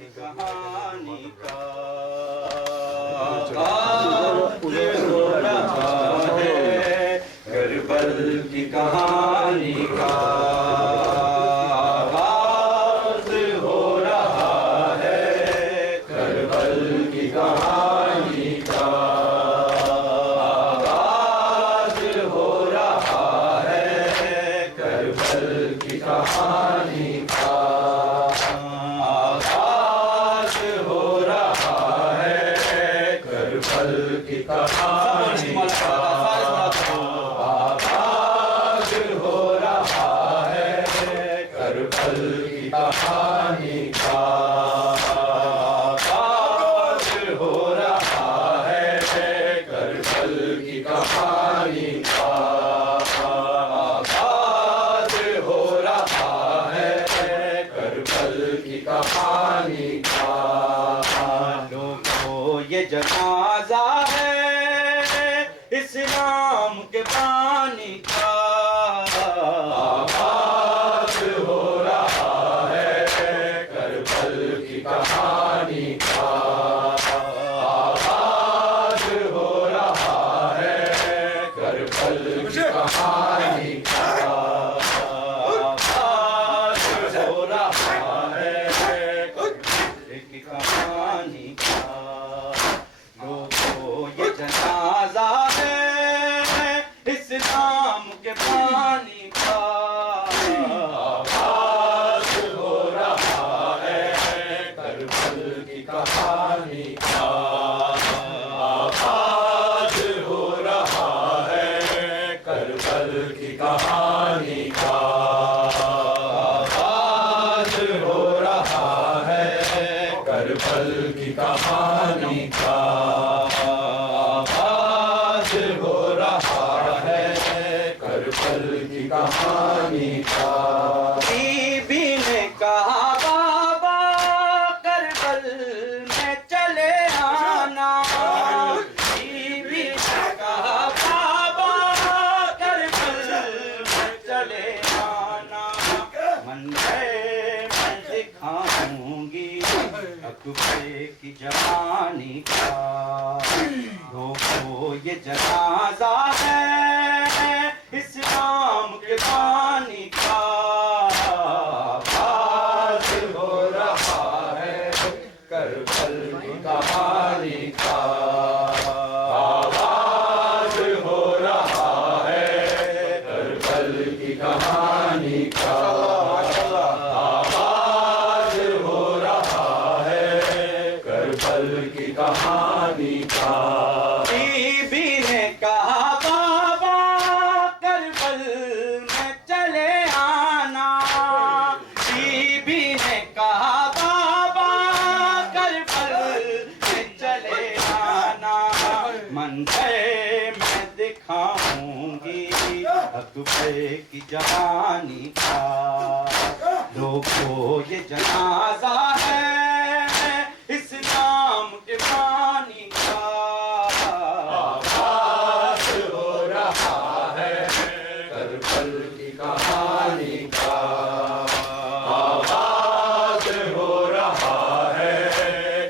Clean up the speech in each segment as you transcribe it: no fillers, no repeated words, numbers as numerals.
कहानी का आगाज़ हो रहा है, करबल की कहानी का आगाज़ हो रहा है, करबल की कहानी का आगाज़ हो रहा है, करबल की कहानी का की कहानी का आगाज़ हो रहा है, करबल की कहानी का आगाज़ हो रहा है, करबल की कहानी का आगाज़ हो रहा है, करबल की कहानी का। लोगों ये जनाजा इस्लाम के पानी का आगाज़ हो रहा है, करबल की कहानी का आगाज़ हो रहा है, करबल की कहानी का आगाज़ हो रहा है, करबल की कहानी का। लोगों ये जनाजा इस्लाम के पानी का आगाज़ हो रहा है, करबल की कहानी का आगाज़ हो रहा है, करबल की कहानी का आगाज़ हो रहा है, करबल की कहानी का आगाज़ हो रहा है, करबल की कहानी का। बीबी ने कहा बाबा करबल में चले आना, बीबी ने कहा बाबा करबल में चले आना, मंदिर में दिखाऊंगी अकबे की जवानी का। लोगों ये जनाजा है इस्लाम के पानी का आगाज़ हो रहा है, करबल की कहानी का आगाज़ हो रहा है, करबल की कहानी का आगाज़ हो रहा है, करबल की कहानी का। बीबी ने कहा बाबा करबल में चले आना, बीबी ने कहा बाबा करबल में चले आना, मंदिर में दिखाऊंगी अकबे की जवानी का। लोगों ये जनाजा है इस्लाम के पानी का आगाज़ हो रहा है, करबल की कहानी का आगाज़ हो रहा है,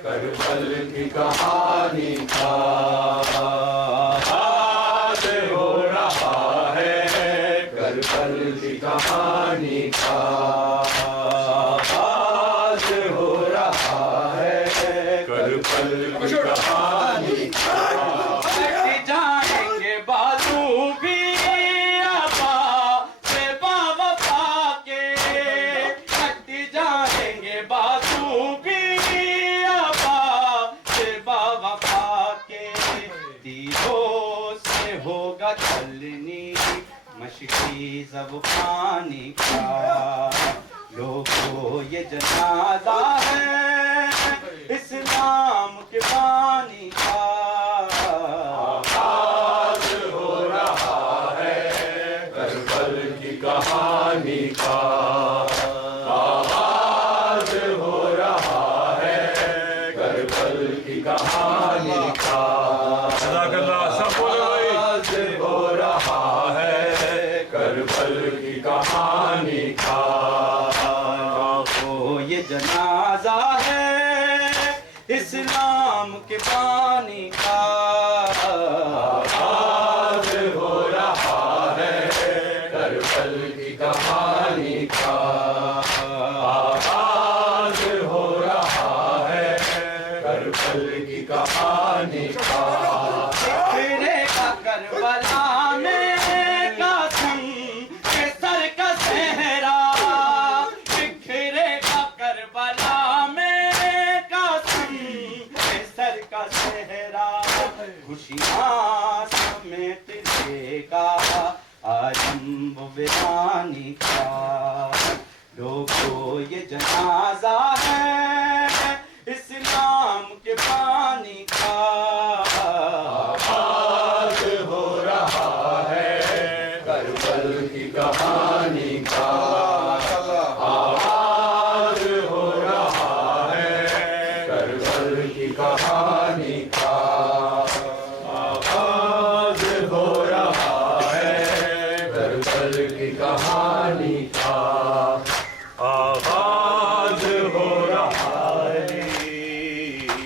करबल की कहानी का आगाज़ हो रहा है, करबल की कहानी का आगाज़ हो रहा है, करबल की कहानी का। जाएंगे बाजू भी आबा से बावफा के, कट जाएंगे बाजू भी आबा से बावफा के, तीरों से होगा छलनी मशकी ज़बानी का। लोगों ये जनाजा है इस्लाम के पानी का आगाज़ हो रहा है, करबल की कहानी का आगाज़ हो रहा है, करबल की कहानी का आगाज़ हो रहा है, करबल की कहानी का। ये जना इस्लाम के पानी का आगाज हो रहा है करबल की कहानी का। आगाज हो रहा है करबल की कहानी का। बिखरेगा करबला में कासिम के सर का सेहरा, बिखरेगा करबला में कासिम के सर का सेहरा। खुशियाँ समेट देगा आजम वीरानी का। लोगों ये जनाजा है इस्लाम के पानी का। आगाज हो रहा है करबल की कहानी का। आगाज हो रहा है करबल की कहानी का। आगाज हो रहा है करबल की कहानी का। आगाज हो रहा है।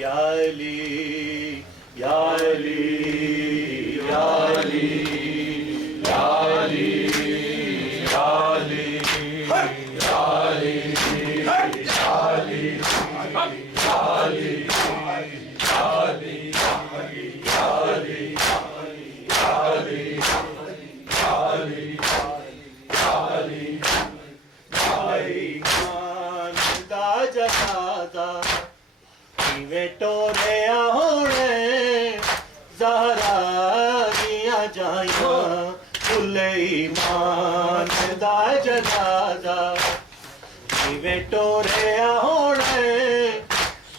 या अली या अली या अली या अली या अली या अली या अली या अली जनाजा टोरे होने ज़हरा दिया जाया फुले ईमान दा जनाजा टोरे होने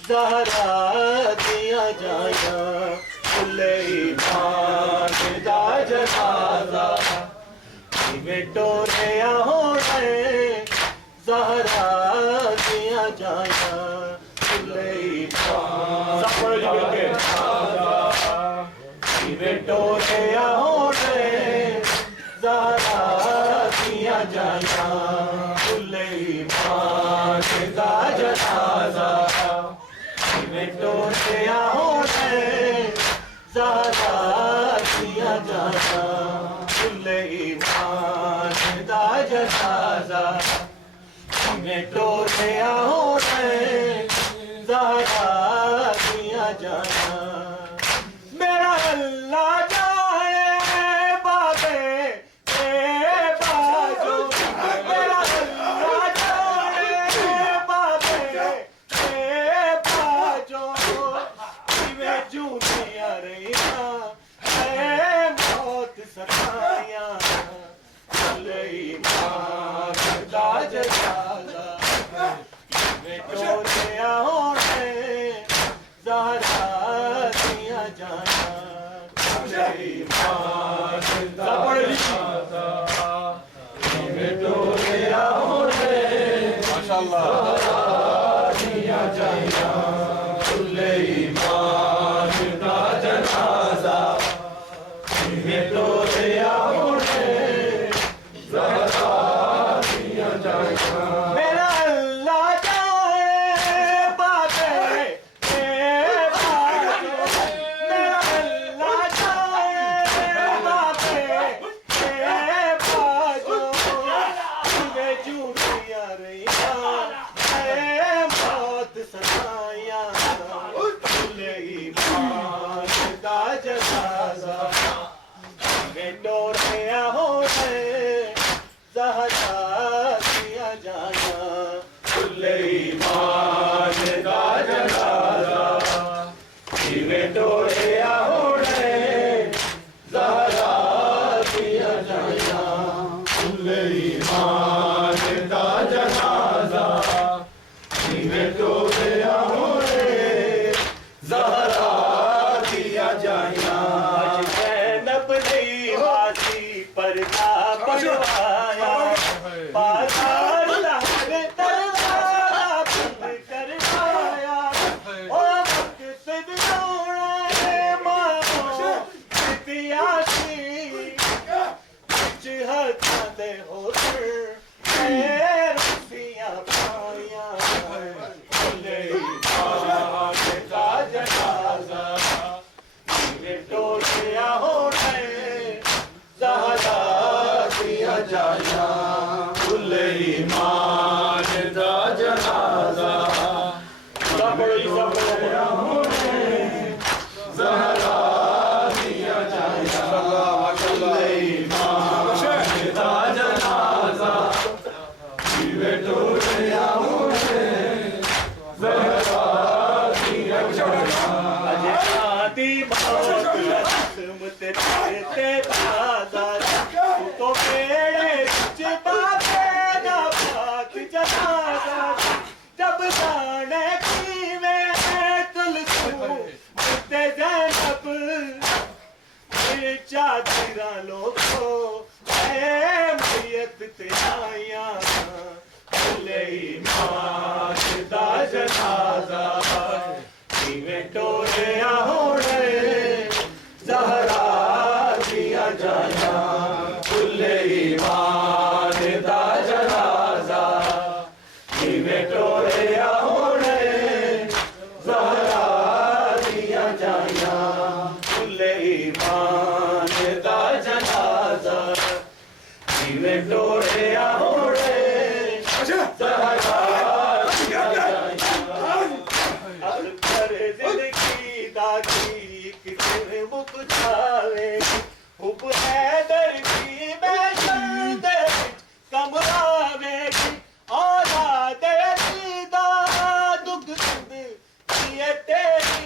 ज़हरा दिया जाया फुले ईमान दा जनाजा टोरे होने ज़हरा दिया जाया फुले ईमान टोरे होने ज़हरा दिया जाया फुले ईमान दा जनाजा टोरे होने ज़हरा दिया जाया फुले ईमान दा जनाजा टोरे होने ज़हरा दिया जाया। मेरा अल्लाह जाए बाबे ए बाजो, मेरा अल्लाह जाए बाबे ए बाजो। इवे जूनिया रैया ए मौत सताया फुले ईमान दा जनाजा टोरे होने ज़हरा दिया जाया फुले ईमान दा जनाजा टोरे होने माशाअल्लाह दिया जाया फुले ईमान दा जनाजा टोरे होने ज़हरा दिया जाया। मेरा अल्लाह जाए बाबे ए बाजो, मेरा अल्लाह जाए बाबे ए बाजो। तुझे जूनिया रैया ए मौत सताया फुले ईमान दा जनाजा टोरे होने ज़हरा दिया जाया फुले ईमान दा जनाजा टोरे होने ज़हरा दिया जाया फुले ईमान दा जनाजा टोरे होने ज़हरा दिया जाया। ज़ैनब ने वासी पर्दा बनवाया बाजार दरवाजा बंद करवाया। पढ़ो जी सब लोग पढ़ो ज़हरा दिया जाया दा जनाजा जीवे टोलिया होने ज़हरा दिया जाया अजे शादी मौत रस्म ते तेरे दादा तू तो बेड़े बिच बाते ना बात जनाजा जब जाने की में तुलसू मुद्दे जैनब चादरा लोगो मैयत ते आया भुले ईमान दा जनाजा जीवे टोलिया होने ज़हरा दिया जाया खुले ईमान दा जनाजा जीवे टोलिया होने ज़हरा दिया जाया भुले ईमान दा जनाजा जीवे टोलिया होने ज़हरा दिया जाया अब कर जिंदगी दा की कितने मुख छावे हुब हैदर की मैं शर्द कमरावेगी औलाद अकीदा दुख सुन ये तेरी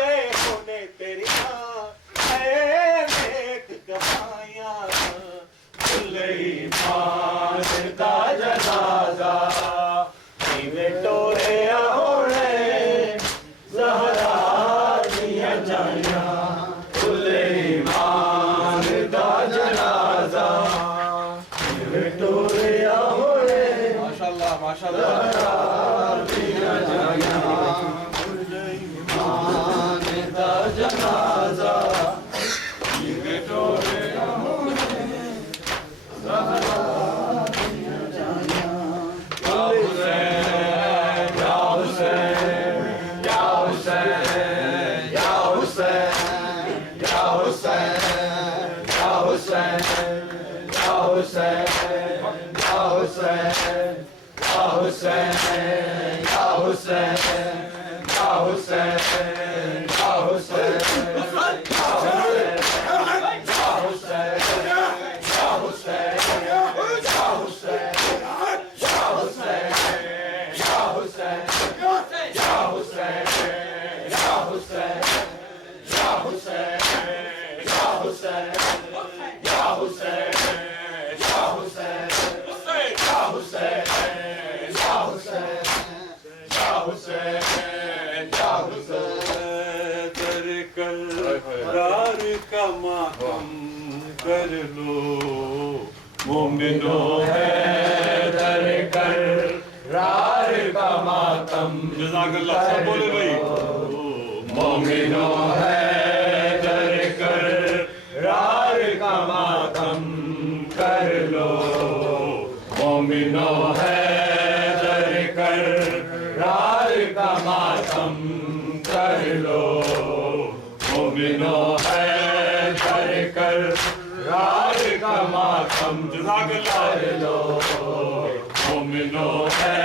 ये होने तेरी नेक कमाया खुले ईमान दा जनाजा जीवे टोलिया होने ज़हरा दिया जाया खुले ईमान दा जनाजा जीवे टोलिया होने माशाल्लाह माशाल्लाह ज़हरा दिया जाया खुले ईमान दा जनाजा जीवे टोलिया होने ज़हरा दिया जाया या हुसैन या हुसैन या हुसैन या हुसैन या हुसैन या हुसैन या हुसैन या हुसैन या हुसैन या हुसैन या हुसैन कर रार का मातम कर लो मोमिनो है दर कर रार का मातम जज़ाकल्लाह सब बोले भाई मोमिनो है दर कर रार का मातम कर लो मोमिनो है दर कर रार का मातम कर लो मोमिनो है दर कर रार का मातम जज़ाकल्लाह कर लो मोमिनो है